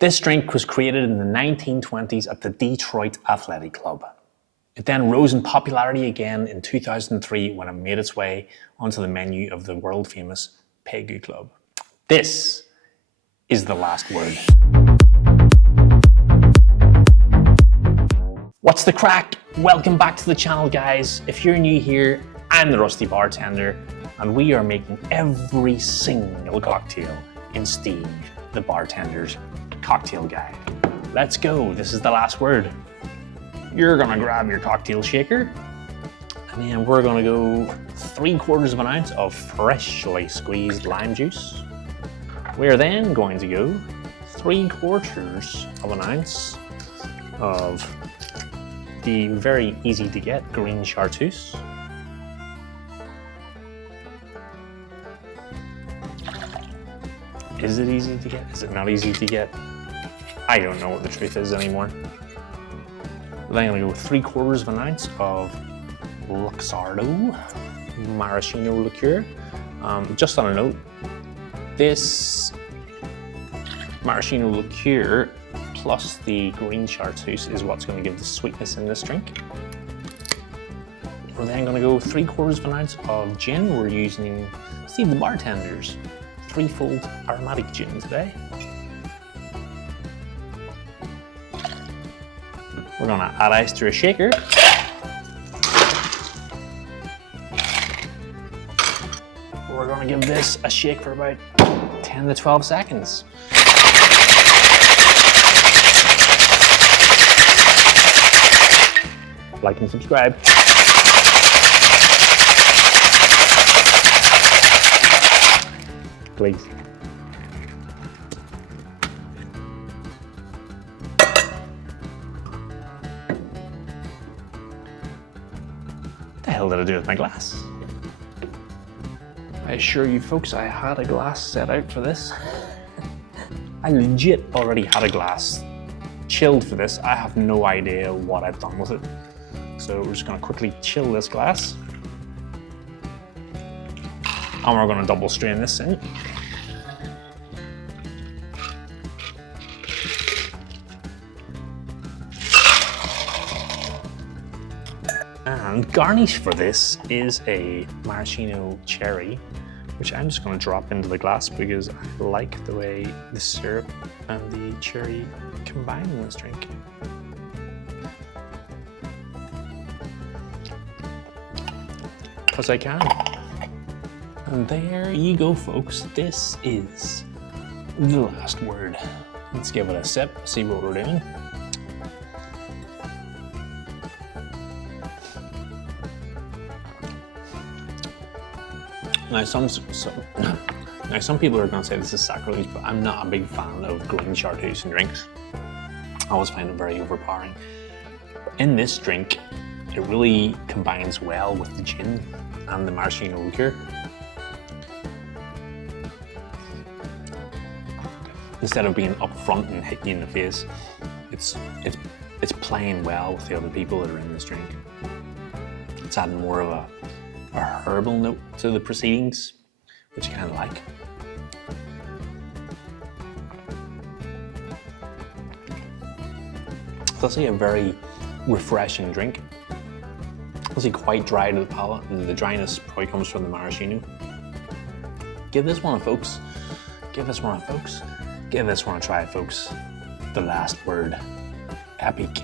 This drink was created in the 1920s at the Detroit Athletic Club. It then rose in popularity again in 2003 when it made its way onto the menu of the world-famous Pegu Club. This is the last word. What's the crack? Welcome back to the channel, guys. If you're new here, I'm the Rusty Bartender, and we are making every single cocktail in Steve, the Bartender's cocktail guide. Let's go. This is the last word. You're gonna grab your cocktail shaker, and then we're gonna go 3/4 of an ounce of freshly squeezed lime juice. We're then going to go 3/4 of an ounce of the very easy to get Green Chartreuse. Is it easy to get? Is it not easy to get? I don't know what the truth is anymore. Then I'm gonna go 3/4 of an ounce of Luxardo Maraschino Liqueur. Just on a note, this Maraschino Liqueur plus the Green Chartreuse is what's going to give the sweetness in this drink. We're then going to go 3/4 of an ounce of gin. We're using Steve the Bartender's threefold aromatic gin today. We're going to add ice to a shaker. We're going to give this a shake for about 10 to 12 seconds. Like and subscribe. Please. What the hell did I do with my glass? I assure you folks, I had a glass set out for this. I legit already had a glass chilled for this. I have no idea what I've done with it. So we're just gonna quickly chill this glass. And we're gonna double strain this in. And garnish for this is a maraschino cherry, which I'm just gonna drop into the glass because I like the way the syrup and the cherry combine in this drink. Because I can. And there you go, folks. This is the last word. Let's give it a sip, see what we're doing. Now some people are going to say this is sacrilege, but I'm not a big fan of Green Chartreuse in drinks. I always find it very overpowering. But in this drink, it really combines well with the gin and the Maraschino Liqueur. Instead of being up front and hitting you in the face, it's playing well with the other people that are in this drink. It's adding more of a herbal note to the proceedings, which I kind of like. It's actually a very refreshing drink. It's actually quite dry to the palate, and the dryness probably comes from the maraschino. Give this one a folks. Give this one a folks. Give this one a try, folks. The last word. Epic.